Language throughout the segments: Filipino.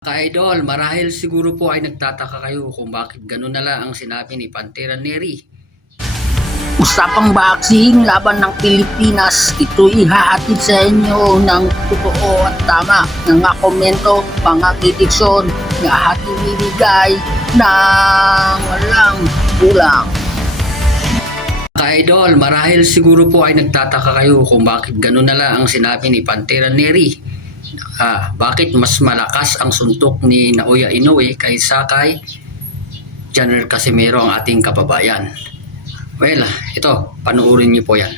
Ka-idol, marahil siguro po ay nagtataka kayo kung bakit gano'n na lang ang sinabi ni Pantera Neri. Usapang boxing laban ng Pilipinas, ito ihahatid sa inyo ng totoo at tama ng mga komento, mga prediksyon na ating ibigay ng walang kulang. Ka-idol, marahil siguro po ay nagtataka kayo kung bakit gano'n na lang ang sinabi ni Pantera Neri. Bakit mas malakas ang suntok ni Naoya Inoue kaysa kay General Casimero ang ating kababayan? Well, ito, panuorin niyo po yan.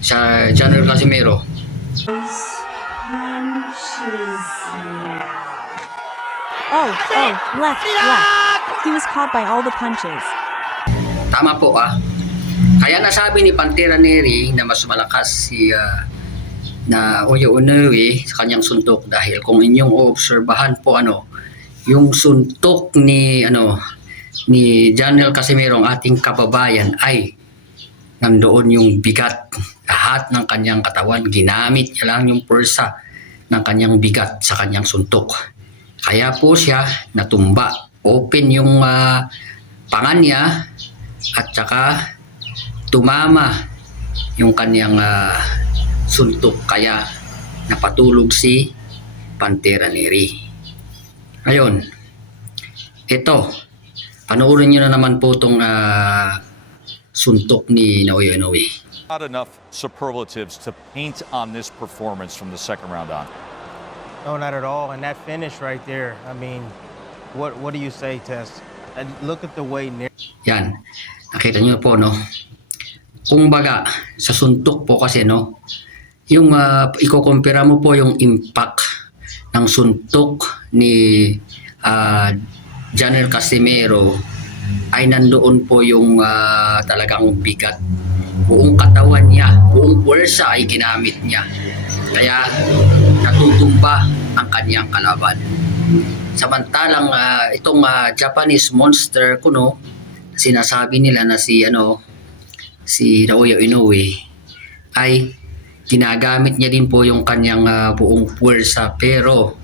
Sa General Casimero. Left. He was caught by all the punches. Tama po Kaya nasabi ni Pantera Neri na mas malakas si Naoya Inoue sa kanyang suntok dahil kung inyong oobserbahan po yung suntok ni ni General Casimero ang ating kababayan ay nandoon yung bigat, lahat ng kanyang katawan, ginamit niya lang yung pwersa ng kanyang bigat sa kanyang suntok. Kaya po siya natumba, open yung pangan niya at saka tumama yung kanyang suntok, kaya napatulog si Pantera Neri. Ngayon, ito, panoorin nyo na naman po itong suntok ni Naoya Inoue. Not enough superlatives to paint on this performance from the second round on. No, not at all. And that finish right there, I mean, what do you say, Tess? And look at the way Yan, nakita nyo po, no? Kung baga, sa suntok po kasi, no? Yung iko-compare mo po yung impact ng suntok ni General Casimero ay nandoon po yung talagang bigat. Buong katawan niya, buong puwersa ay ginamit niya. Kaya natutumba ang kanyang kalaban. Samantalang itong Japanese monster kuno, sinasabi nila na si Naoya Inoue ay ginagamit niya din po yung kanyang buong puwersa, pero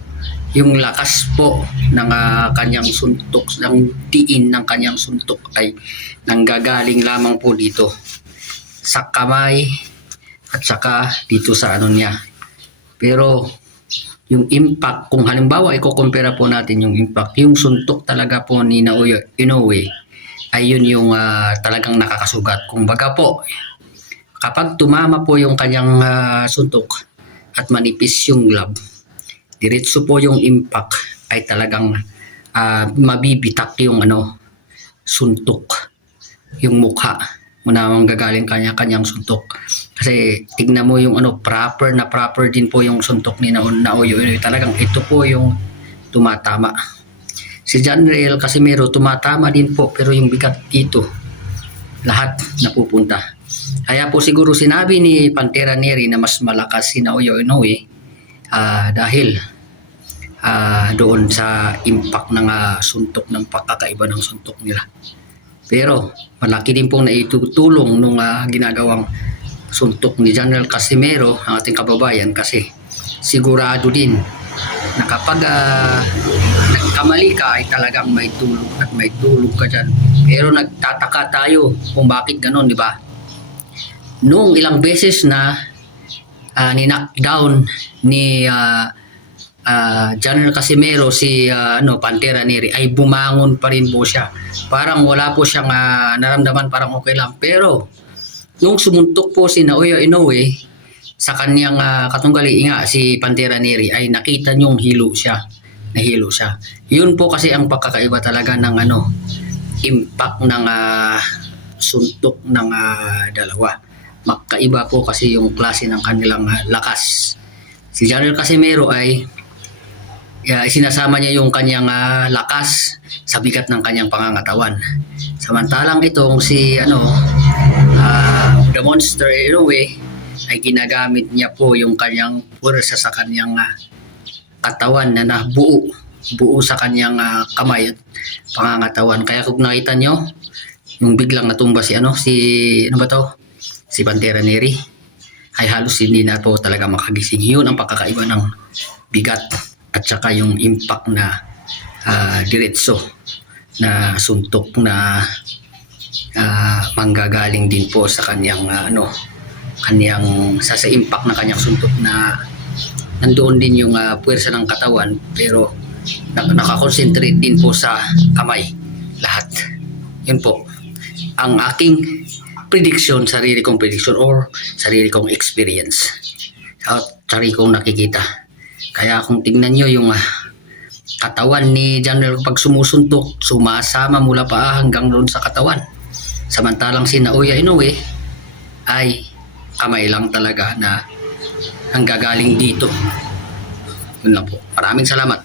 yung lakas po ng kanyang suntok, ng diin ng kanyang suntok ay nanggagaling lamang po dito sa kamay at saka dito sa niya. Pero yung impact, kung halimbawa iko-compare po natin yung impact, yung suntok talaga po ni Naoya Inoue ay yun yung talagang nakakasugat. Kung baga po, kapag tumama po yung kanyang suntok at manipis yung glove, diretso po yung impact ay talagang mabibitak yung suntok, yung mukha munawang gagaling kanyang suntok. Kasi tignan mo yung proper din po yung suntok ni Naoya Inoue. Talagang ito po yung tumatama. Si General Casimero tumatama din po, pero yung bigat dito lahat napupunta. Kaya po siguro sinabi ni Pantera Neri na mas malakas si Naoya Inoue dahil doon sa impact ng suntok, ng pagkakaiba ng suntok nila. Pero malaki din pong naitutulong nung ginagawang suntok ni General Casimero ang ating kababayan, kasi sigurado din na kapag nagkamali ka ay talagang may tulog ka dyan. Pero nagtataka tayo kung bakit ganon, di ba? Noong ilang beses na ni-knockdown ni General Casimero si Pantera Neri, ay bumangon pa rin po siya. Parang wala po siyang naramdaman, parang okay lang. Pero nung sumuntok po si Naoya Inoue sa kanyang katunggali si Pantera Neri, ay nakita niyong nahilo siya. Yun po kasi ang pagkakaiba talaga ng impact ng suntok ng dalawa. Magkaiba po kasi yung klase ng kanilang lakas. Si General Casimero ay sinasama niya yung kanyang lakas sa bigat ng kanyang pangangatawan. Samantalang itong si the monster Inoue ay ginagamit niya po yung kanyang pwersa sa kanyang katawan na buo sa kanyang kamay at pangangatawan. Kaya kung nakita nyo yung biglang natumba si Pantera Neri, ay halos hindi na po talaga makagising. Yun ang pagkakaiba ng bigat at saka yung impact na diretso na suntok na manggagaling din po sa kanyang sa impact na kanyang suntok na nandoon din yung puwersa ng katawan, pero nakakonsentrate din po sa kamay lahat. Yun po ang aking prediction, sarili kong prediction or sarili kong experience at sarili kong nakikita. Kaya kung tingnan nyo yung katawan ni General pag sumusuntok, sumasama mula paa hanggang doon sa katawan. Samantalang si Naoya Inoue ay kamay lang talaga na nanggagaling dito. Yun lang po. Maraming salamat.